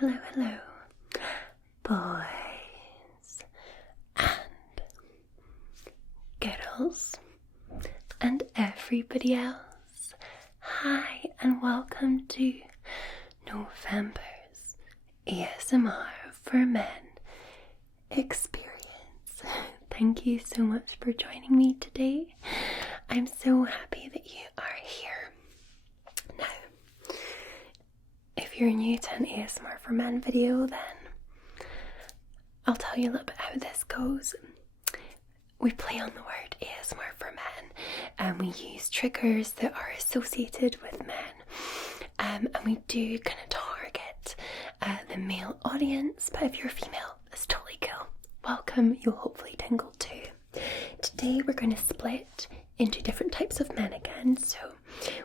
hello, boys and girls and everybody else. Hi and welcome to November's ASMR for Men experience. Thank you so much for joining me today. I'm so happy that you are here. Now, if you're new to an ASMR for Men video, then I'll tell you a little bit how this goes. We play on the word ASMR for men, and we use triggers that are associated with men, and we do kind of target the male audience, but if you're a female, that's totally cool. Welcome, you'll hopefully tingle too. Today we're going to split into different types of men again. So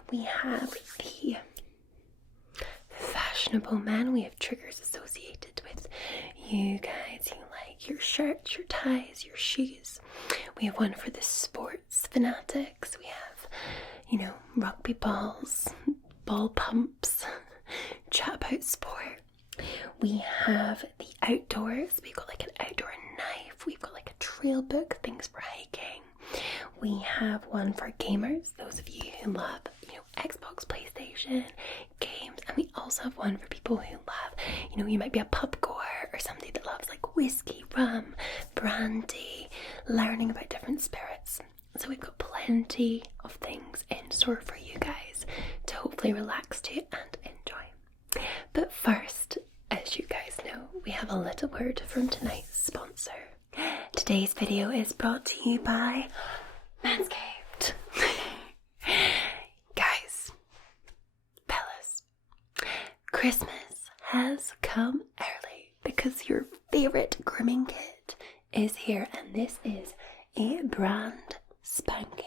we have the fashionable men. We have triggers associated with you guys who like your shirts, your ties, your shoes. We have one for the sports fanatics. We have, rugby balls, ball pumps, chat about sport. We have the outdoors. We've got like an outdoor knife. We've got like a trail book, things for hiking. We have one for gamers, those of you who love, Xbox, PlayStation, games. And we also have one for people who love, you might be a pub goer or somebody that loves like whiskey, rum, brandy, learning about different spirits. So we've got plenty of things in store for you guys to hopefully relax to and enjoy. But first, as you guys know, we have a little word from tonight's sponsor. Today's video is brought to you by Manscaped. Guys, fellas, Christmas has come early because your favourite grooming kit is here, and this is a brand spanking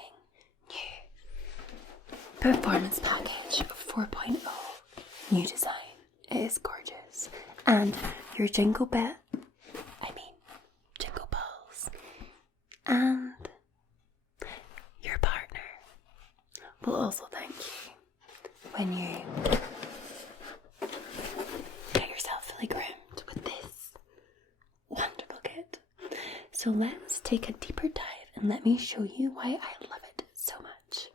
new performance package 4.0. New design. It is gorgeous. And your jingle balls, and your partner will also thank you when you get yourself fully groomed with this wonderful kit. So let's take a deeper dive and let me show you why I love it so much.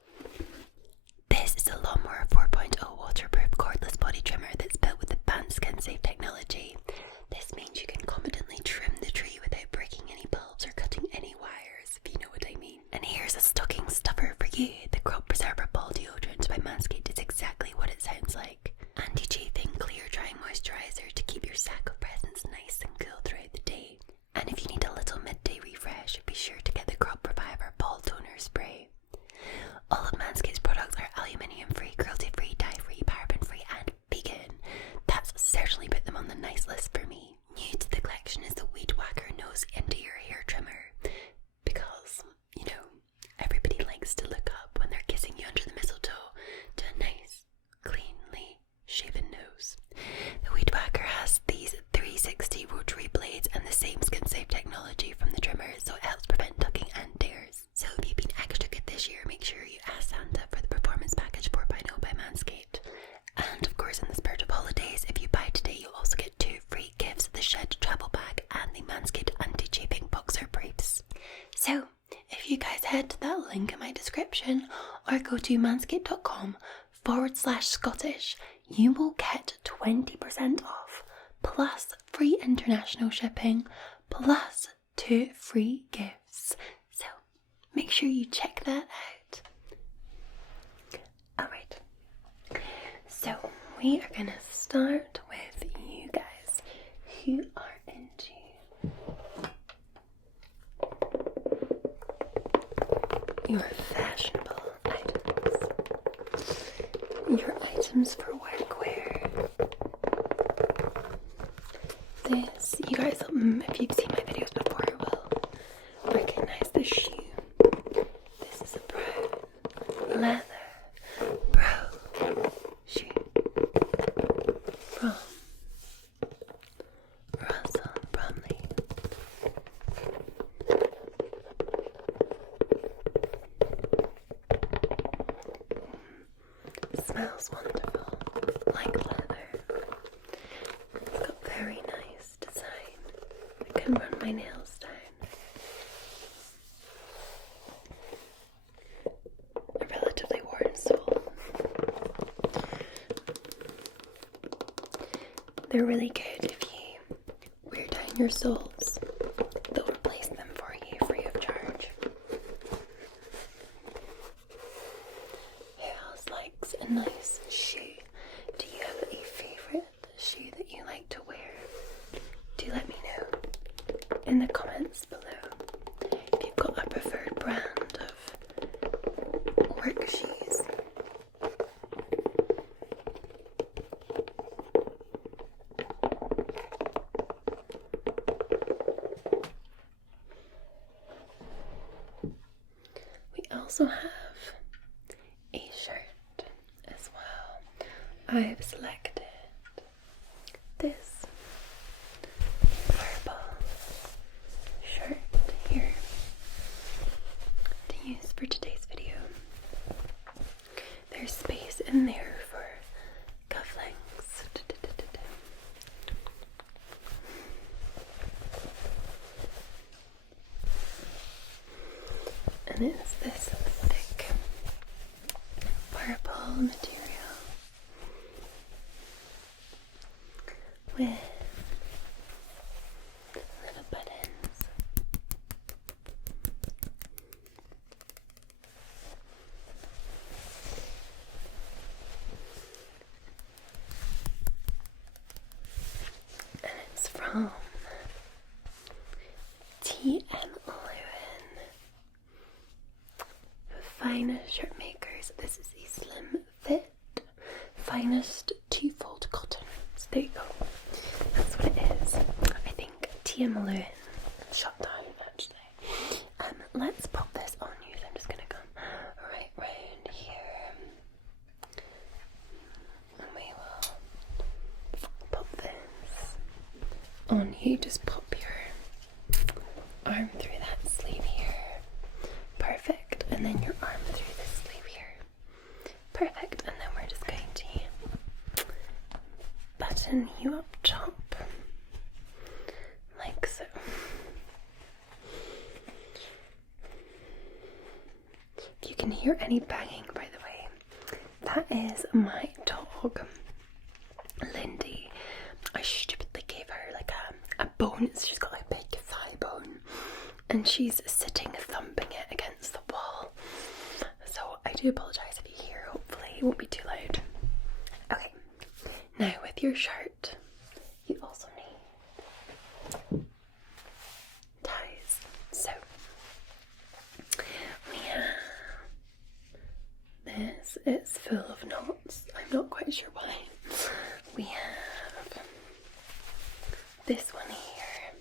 This is a Lawnmower 4.0 waterproof cordless body trimmer that's built with advanced skin-safe technology. This means you can confidently trim the tree without breaking any bulbs or cutting any wires, if you know what I mean. And here's a stocking stuffer for you. The Crop Preserver Ball Deodorant by Manscaped is exactly what it sounds like. Anti-chafing, clear drying moisturiser to keep your sack of presents nice and cool throughout the day. And if you need a little midday refresh, be sure to get the Crop Reviver Ball Toner Spray. All of Manscaped's products are aluminium-free, cruelty-free, dye-free, paraben-free and vegan. That's certainly put them on the nice list for me. New to the collection is the Weed Whacker Nose Into Your Hair Trimmer, because, everybody likes to look up when they're kissing you under the mistletoe to a nice, cleanly shaven nose. The Weed Whacker has these 360 rotary blades and the same skin-safe technology from the trimmer, so it helps prevent tucking and tears. So if you've been extra good this year, make sure you ask Santa for the Performance Package 4.0 by Manscaped. And of course, in the spirit of holidays, if you buy today, you'll also get 2 free gifts: the Shed Travel Bag and the Manscaped Anti-Chafing Boxer Briefs. So, if you guys head to that link in my description or go to manscaped.com/Scottish, you will get 20% off, plus free international shipping, plus 2 free gifts. So, make sure you check that out. Alright. So, we are going to start with you guys who are into your fashionable items. Your items for workwear. This, you guys, if you've seen my videos before, will recognize the shoe. This is a brown leather shoe from Russell Bromley. It smells wonderful, like leather. It's got my nails down. A relatively worn sole. They're really good if you wear down your soles. They'll replace them for you free of charge. Who else likes a nice shoe? Do you have a favourite shoe that you like to wear? Do let me know in the comments below if you've got a preferred brand of work shoes. We also have a shirt as well. I've selected this purple shirt here to use for today's video. There's space in there for cufflinks. And it's this thick purple material with little buttons. And it's from Finest shirt makers. This is a slim fit, finest two-fold cotton. So there you go. That's what it is. I think TM Lewin shut down actually. Let's pop this on you. So I'm just gonna come right round here, and we will pop this on you. Just pop your arm through that sleeve here. Perfect. And then your arm through this sleeve here. Perfect. And then we're just going to button you up top like so. If you can hear any banging, by the way, that is my dog, Lindy. I stupidly gave her like a bone. She's got like a big thigh bone, and she's sitting thumping it against the wall. So I do apologise if you hear. Hopefully it won't be too loud. Okay, now with your shirt, you also need ties. So we have this. It's full of knots. I'm not quite sure why. We have this one here,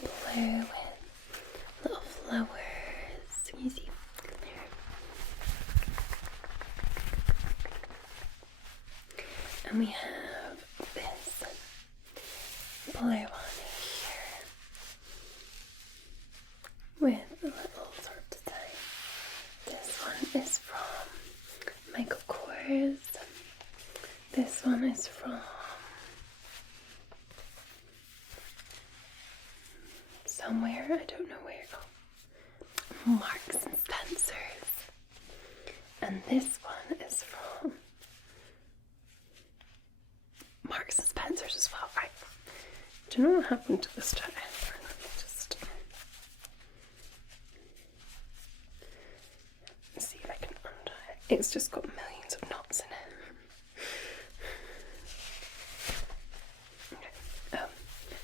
blue with little flowers. You see there. And we have this blue one here with a little sort of design. This one is from Michael Kors. This one is from somewhere, I don't know where. Marks and Spencer's. And this one is from Marks and Spencer's as well. I don't know what happened to this tie. Let me just see if I can untie it. It's just got millions of knots in it.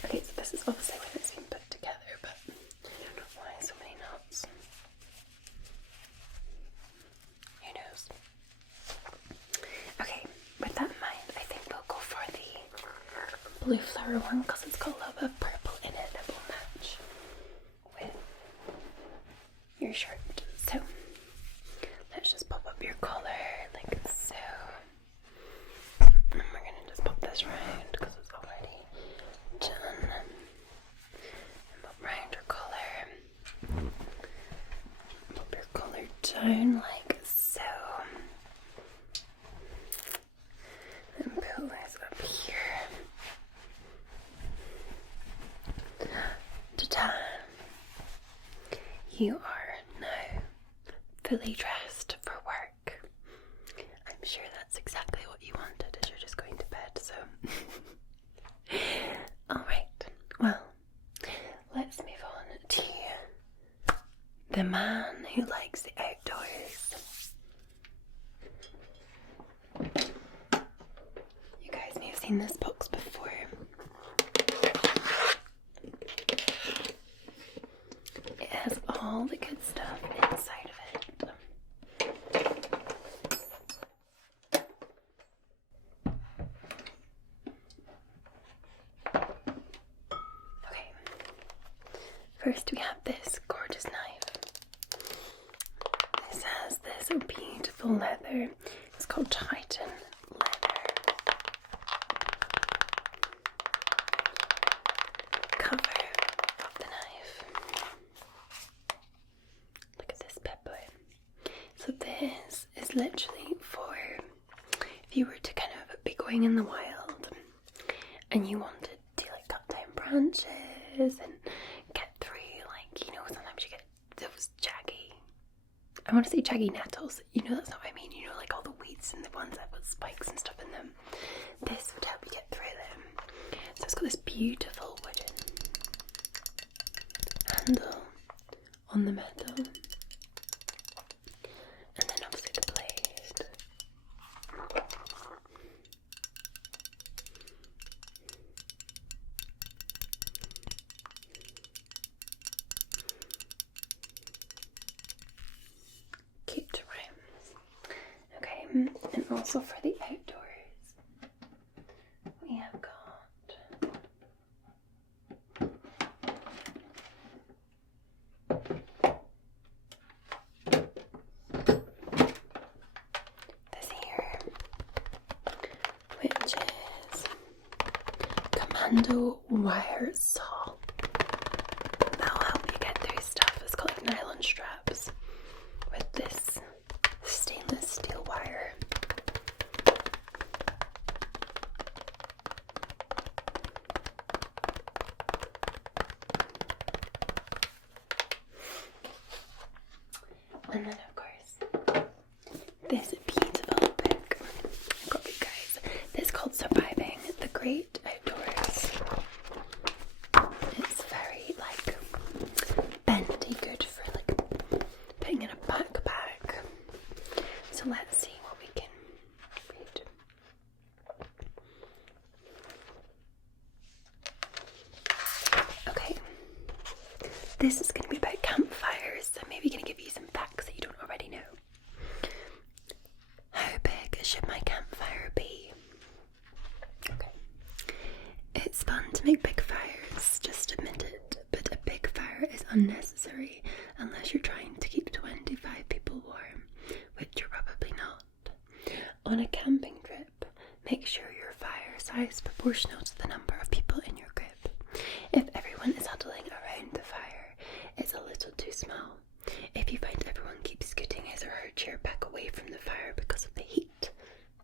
Okay, so this is obviously when it's been put together, but I don't know why so many knots. Who knows? Okay, with that in mind, I think we'll go for the blue flower one because it's got a little bit of purple in it that will match with your shirt. So let's just pop up your collar like so. And we're gonna just pop this round because it's already done. And pop round your collar. Pop your collar down like so. And pull this up here. you are now fully dressed for work. I'm sure that's exactly what you wanted as you're just going to bed, so. Alright, well, let's move on to the man who likes the outdoors. You guys may have seen this box before. It has all the good stuff inside of it. Okay, first we have this gorgeous knife. This has this beautiful leather. It's called Titan leather. Cover of the knife. Look at this pet boy. So this is literally for if you were to kind of be going in the wild and you wanted to like cut down branches and get through, like, you know, sometimes you get those jaggy, I want to say jaggy nettles, you know, that's not what I mean, you know, like all the weeds and the ones that put spikes and stuff in them. This would help you get through them. So it's got this beautiful wooden handle on the metal, and then obviously the blade. Cute, right? Okay, and also for the outdoors, we have got this here, which is Commando wire saw. That'll help you get through stuff. It's got like nylon straps with this stainless steel wire. And then of course, this beautiful book I've got for you guys. This is called Surviving the Great Outdoors. It's very like bendy, good for like putting in a backpack. So let's see what we can read. Okay, this is going to be about campfires, so maybe going to give you some facts that you don't already know. How big should my campfire be? Okay, it's fun to make big fires, just admit it, but a big fire is unnecessary unless you're trying to keep 25 people warm, which you're probably not. On a camping trip, make sure your fire size is proportional to the number of people in your group. If everyone is huddling around the fire, it's a little too small. If you find everyone keeps scooting his or her chair back away from the fire because of the heat,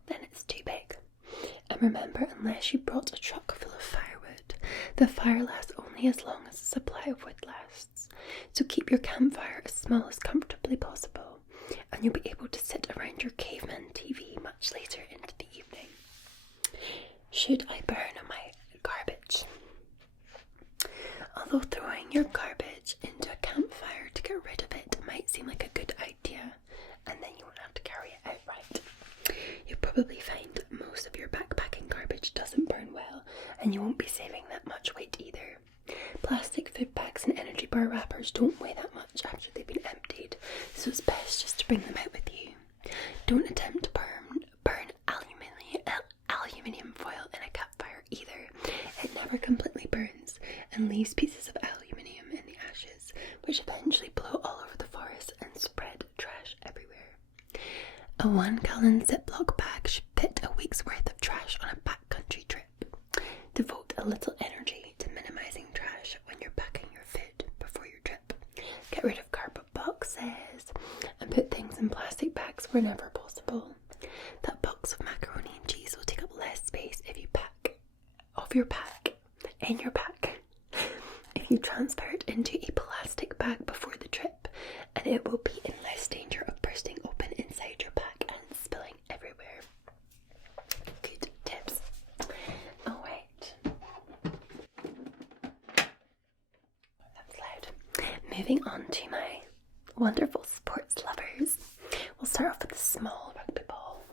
then it's too big. And remember, unless you brought a truck full of firewood, the fire lasts only as long as the supply of wood lasts. So keep your campfire as small as comfortably possible, and you'll be able to sit around your caveman TV much later into the evening. Should I burn my garbage? Although throwing your garbage into a campfire to get rid of it might seem like a good idea, and then you won't have to carry it outright, you'll probably find most of your backpacking garbage doesn't burn well, and you won't be saving that much weight either. Plastic food bags and energy bar wrappers don't weigh that much after they've been emptied, so it's best just to bring them out with you. Don't attempt to burn aluminium foil in a campfire either. It never completely burns and leaves pieces of aluminium in the ashes, which eventually blow all over the forest and spread trash everywhere. A 1-gallon Ziploc bag should fit a week's worth of trash on a backcountry trip. Devote a little energy to minimizing trash when you're packing your food before your trip. Get rid of cardboard boxes and put things in plastic bags whenever possible. That box of macaroni and cheese will take up less space if you if you transfer it into a plastic bag before the trip. and it will be in less danger of bursting open inside your pack and spilling everywhere. Good tips. Alright. That's loud. Moving on to my wonderful sports lovers. We'll start off with the small rugby ball.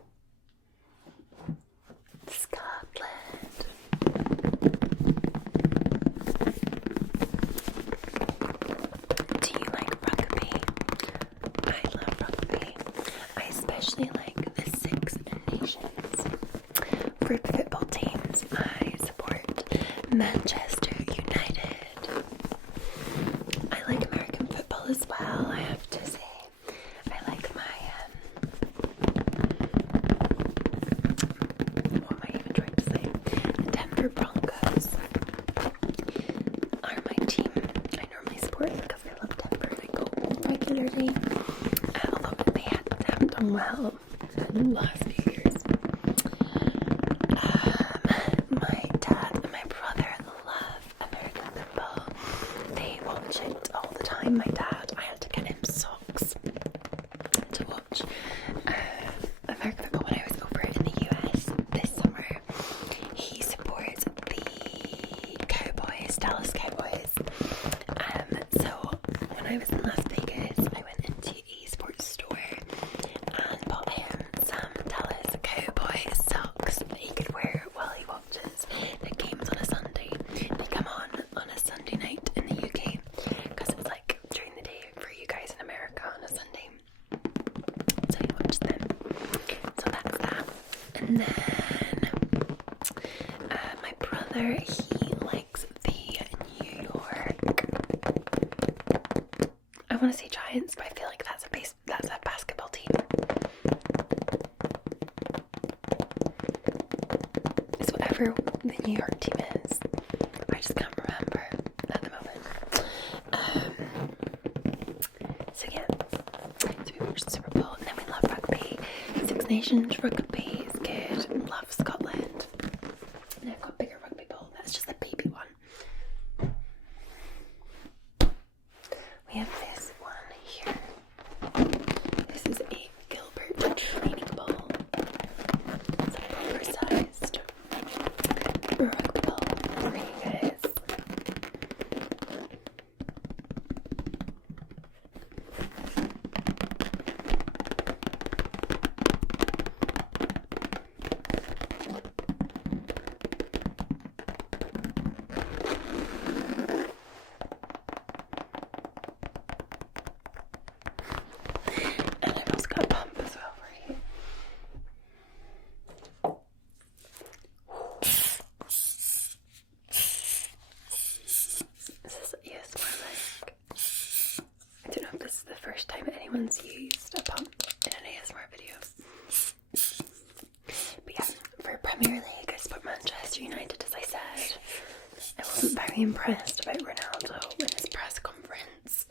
Scotland. Do you like rugby? I love rugby. I especially like the Six Nations. For football teams, I support Manchester United. I like American football as well, I have to say. I like my, what am I even trying to say? The Denver Broncos are my team. I normally support because I love Denver and I go regularly. Although they haven't done well in the last few years. My dad and my brother love American football. They watch it all the time. My dad, I had to get him socks to watch American football when I was over in the US this summer. He supports the Cowboys, Dallas Cowboys. So when I was in Las Vegas, I went into a sports store and bought him some Dallas Cowboys socks that he could wear while he watches the games on a Sunday. They come on a Sunday night in the UK because it's like during the day for you guys in America on a Sunday. So he watches them. So that's that. And then my brother, he likes the New York. I want to say Giants, but I feel like that's a basketball team. It's whatever the New York team is. I just can't remember at the moment. So yeah, so we watched Super Bowl, and then we love rugby. Six Nations rugby is good. Love Scotland. And I've got a bigger rugby ball. That's just a baby one. We have this one here. This is a Gilbert training ball. It's a proper sized rugby ball for you guys. And I've also got a pump as well for you. This is ASMR like. I don't know if this is the first time anyone's used a pump in an ASMR video. But yeah, for Premier League, I support Manchester United, as I said. I wasn't very impressed about Ronaldo in his press conference.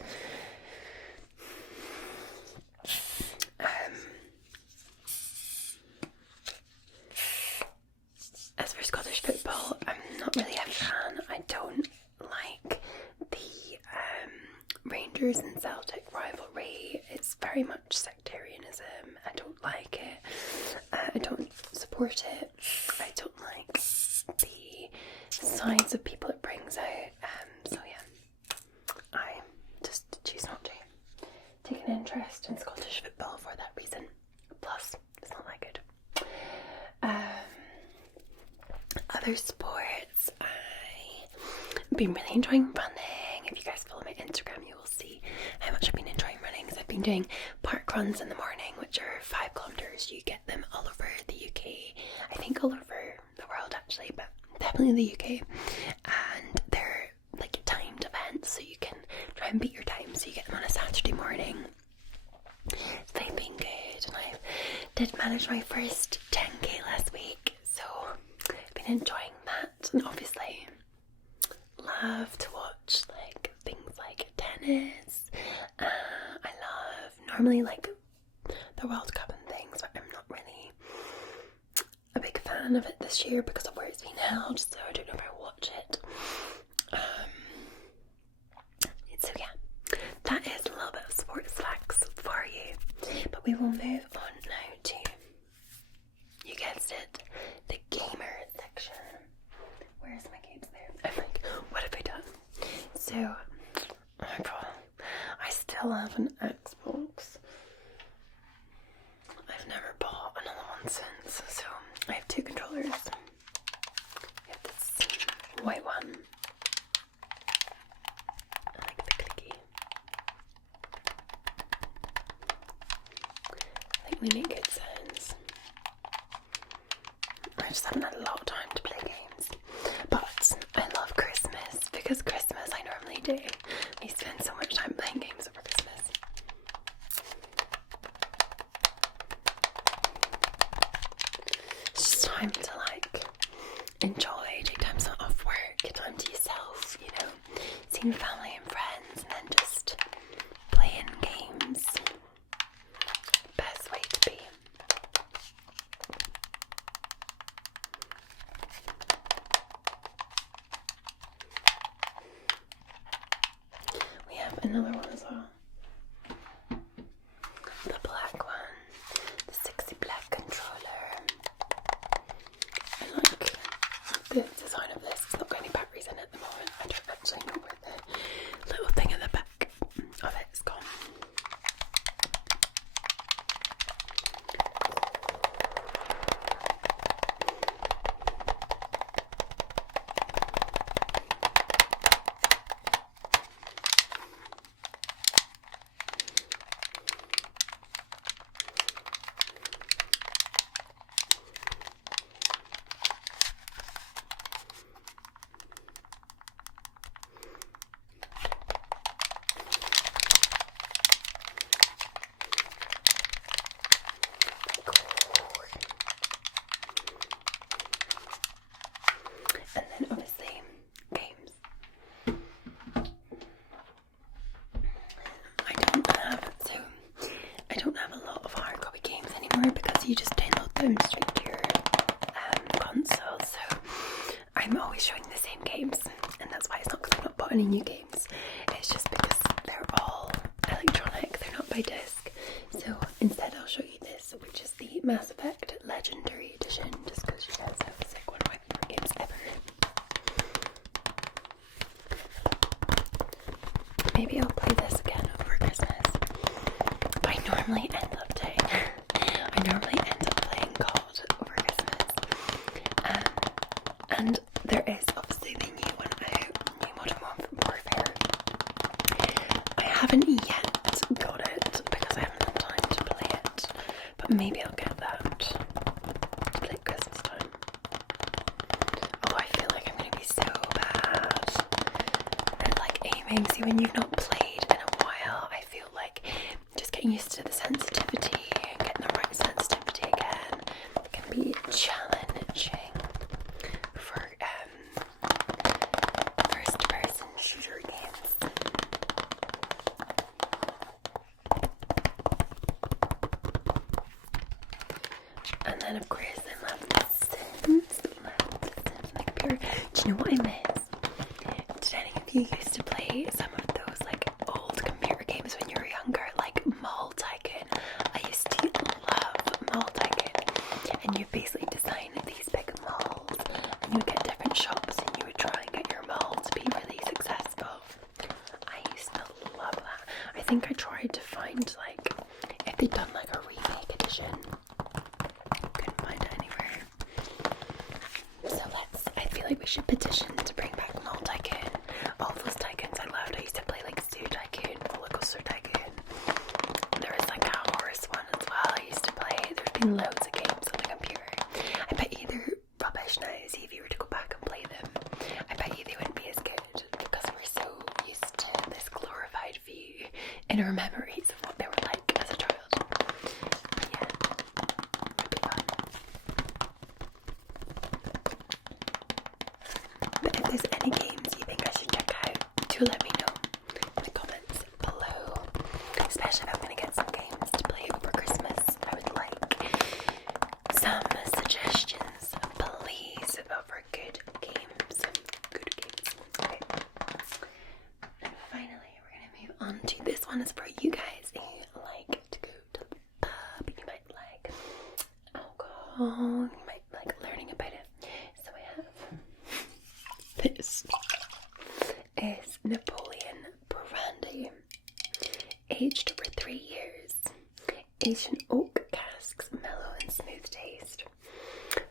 As for Scottish football, I'm not really a fan. I don't like the Rangers and Celtic rivalry. It's very much sectarianism. I don't like it. I don't support it. I don't like the sides of people it brings out. So yeah, I just choose not to take an interest in Scottish football for that reason. Plus, it's not that good. Other sports, I've been really enjoying running. If you guys follow my Instagram, you will see how much I've been enjoying running. So I've been doing park runs in the morning, which are 5 kilometers. You get them all over the UK. I think all over the world actually, but definitely the UK. And they're like timed events, so you can try and beat your time. So you get them on a Saturday morning. So they've been good, and I did manage my first 10k last week, so I've been enjoying that. And obviously love to watch like things like tennis. I love normally like the World Cup and things, but I'm not really a big fan of it this year because of where it's been held, so I don't know if I'll watch it. So yeah, that is a little bit of sports fact we will move on now to, you guessed it, the gamer section. Where's my games there? I'm like, what have I done? So, I still have an Xbox. I've never bought another one since, so I have 2 controllers. I have this white one. I like the clicky. I think we make good sounds. I just haven't had a lot of time to play games. But I love Christmas, because Christmas I normally do. We spend so much time playing games over Christmas. It's just time to like enjoy, take time off work, get time to yourself, you know, seeing family and friends, and then just playing games. Best way to be. We have another one as well. The black one, the sexy black controller. I like the design of this. It's not got any batteries in it at the moment. I don't actually know where the little thing in the back of it's gone. And then obviously games. I don't have a lot of hard copy games anymore because you just download them straight to your console. So I'm always showing the same games, and that's why it's not because I've not bought any new games. It's just because they're all electronic, they're not by disc. So instead I'll show you this, which is the Mass Effect Legendary Edition, just because you guys have it's like one of my favorite games ever. Maybe I'll play this again over Christmas. But I normally end up playing COD over Christmas. And there is obviously the new one out, new Modern Warfare. I haven't yet got it because I haven't had time to play it. But maybe I'll get that to play at Christmas time. Although I feel like I'm going to be so bad at like aiming. See, when you've not played in a while, I feel like just getting used to the sensitivity and getting the right sensitivity again can be challenging for first-person shooter games. And then of course I love The Sims. Like pure. Do you know what I miss? Did any of you used to play some of those like old computer games when you were younger, like Mall Tycoon? I used to love Mall Tycoon, and you basically design these big malls, and you would get different shops, and you would try and get your mall to be really successful. I used to love that. I think I tried to find like if they'd done like a remake edition. Couldn't find it anywhere. So I feel like we should petition to bring back Mall Tycoon. All those tycoons I loved. I used to play like Zoo Tycoon, Roller Coaster Tycoon. There was like a horse one as well I used to play. There's been loads of games on the computer. I bet you they're rubbish now. See, if you were to go back and play them, I bet you they wouldn't be as good because we're so used to this glorified view in our memories of what they were like as a child. But yeah, it'd be fun. But if there's any games you think I should check out, do let me know in the comments below. Especially if I'm going to get some games to play over Christmas. I would like some suggestions, please, for good games. Good games. Okay. And finally, we're going to move on to this one is for you guys. Station oak casks, mellow and smooth taste.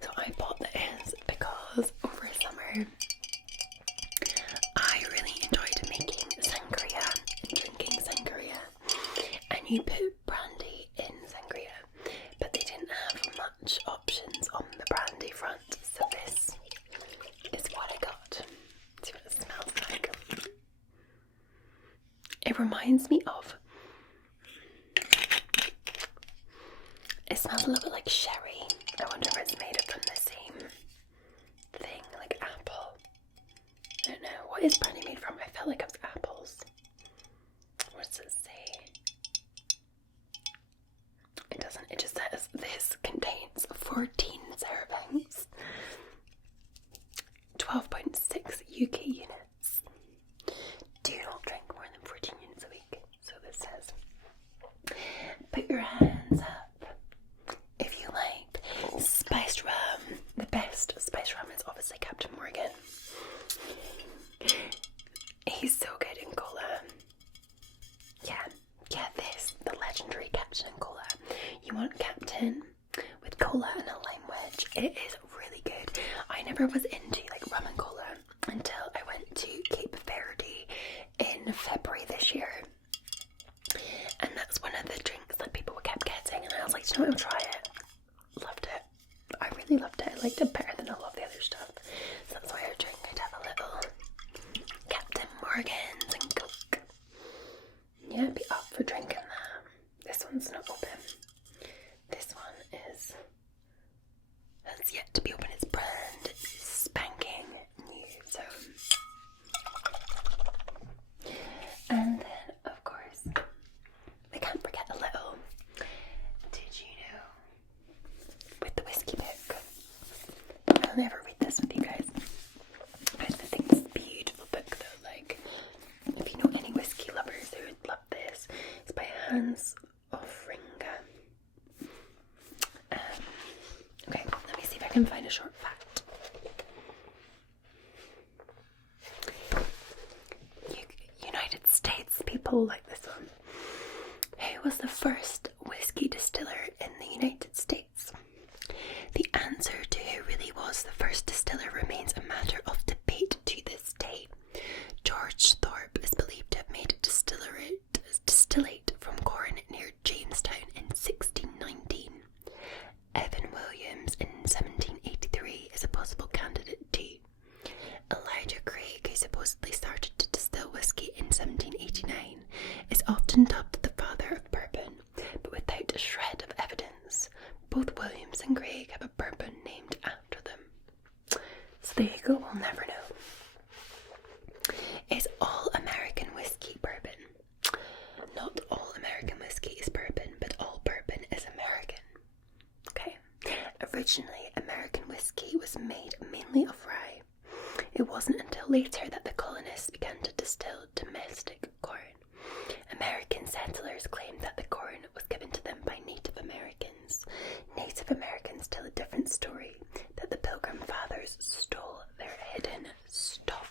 So I bought this because over summer I really enjoyed making sangria and drinking sangria, and you put brandy in sangria, but they didn't have much options on the brandy front, so this is what I got. See what it smells like. It reminds me of, it smells a little bit like sherry. I wonder if it's made from the same thing, like apple. I don't know. What is brandy made from? I felt like it was apples. What does it say? It doesn't. It just says this contains 14 servings, 12.6 UK units. Do not drink more than 14 units a week. So this says, put your hands up if you like spiced rum. The best spiced rum is obviously Captain Morgan. He's so good in cola. Yeah, this, the legendary Captain in cola. You want Captain with cola and a lime wedge. It is really good. I never was into like rum and cola until I went to Cape Verde in February this year. And that's one of the drinks that people kept getting, and I was like, do you know what, I'll try it. Loved it. I really loved it. I liked it better than a lot of the other stuff. So that's why I drink. I'd have a little Captain Morgan's and Coke. Yeah, I'd be up for drinking that. This one's not open. This one has yet to be open. It's brand spanking new. So, and then of course I can't forget a little. Did you know? With the whiskey book. I'll never read this with you guys. I think it's a beautiful book though. Like, if you know any whiskey lovers who would love this, it's by Hans Offringa. Okay, let me see if I can find a short fact. United States people like this one. Who was the first whiskey distiller in the United States? The answer to who really was the first distiller remains a matter of debate to this day. George Thorpe is believed to have made distillate from corn near Jamestown in 1619. Evan Williams in 1783 is a possible candidate too. Elijah Craig, who supposedly started to distill whiskey in 1789, is often dubbed the father of bourbon, but without a shred of evidence. Both Williams and Craig have a bourbon named after them. So there you go, we'll never know. Is all American whiskey bourbon? Not all American whiskey is bourbon, but all bourbon is American. Okay. Originally, American whiskey was made mainly of rye. It wasn't until later that the colonists began to distill domestic corn. American settlers claimed that the corn was given to them by Native Americans. Native Americans tell a different story, that the Pilgrim Fathers stole their hidden stock.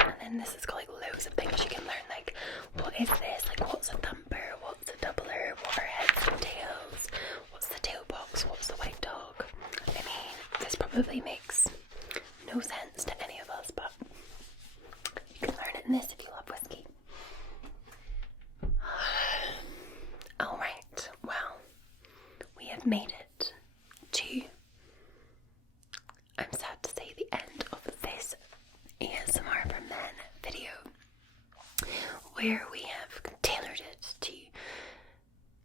And then this has got like loads of things you can learn, like what is this, like what's a thumper, what's a doubler, what are heads and tails, what's the tail box, what's the white dog. I mean, this probably makes no sense to any of us, but you can learn it in this if you love whiskey. Alright, well, we have made it to, I'm sad to say, the end of this ASMR for Men video, where we have tailored it to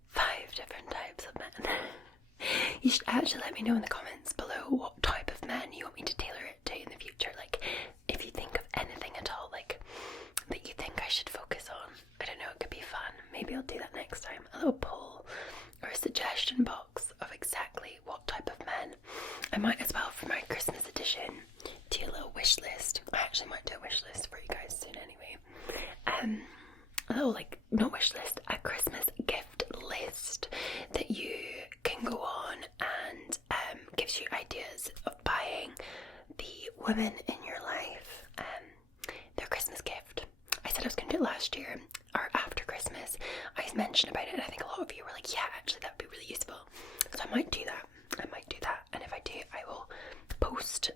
5 different types of men. You should actually let me know in the comments below what type of men you want me to tailor it to in the future. Like, if you think of anything at all, like, that you think I should focus on. I don't know, it could be fun. Maybe I'll do that next time. A little poll or a suggestion box of exactly what type of men. I might as well, for my Christmas edition, do a little wish list. I actually might do a wish list for you guys soon anyway. A little, like, not wish list, a Christmas gift list that you can go on and gives you ideas of buying the women in your life their Christmas gift. I said was going to do it last year or after Christmas. I mentioned about it and I think a lot of you were like, yeah, actually that would be really useful. So I might do that. And if I do, I will post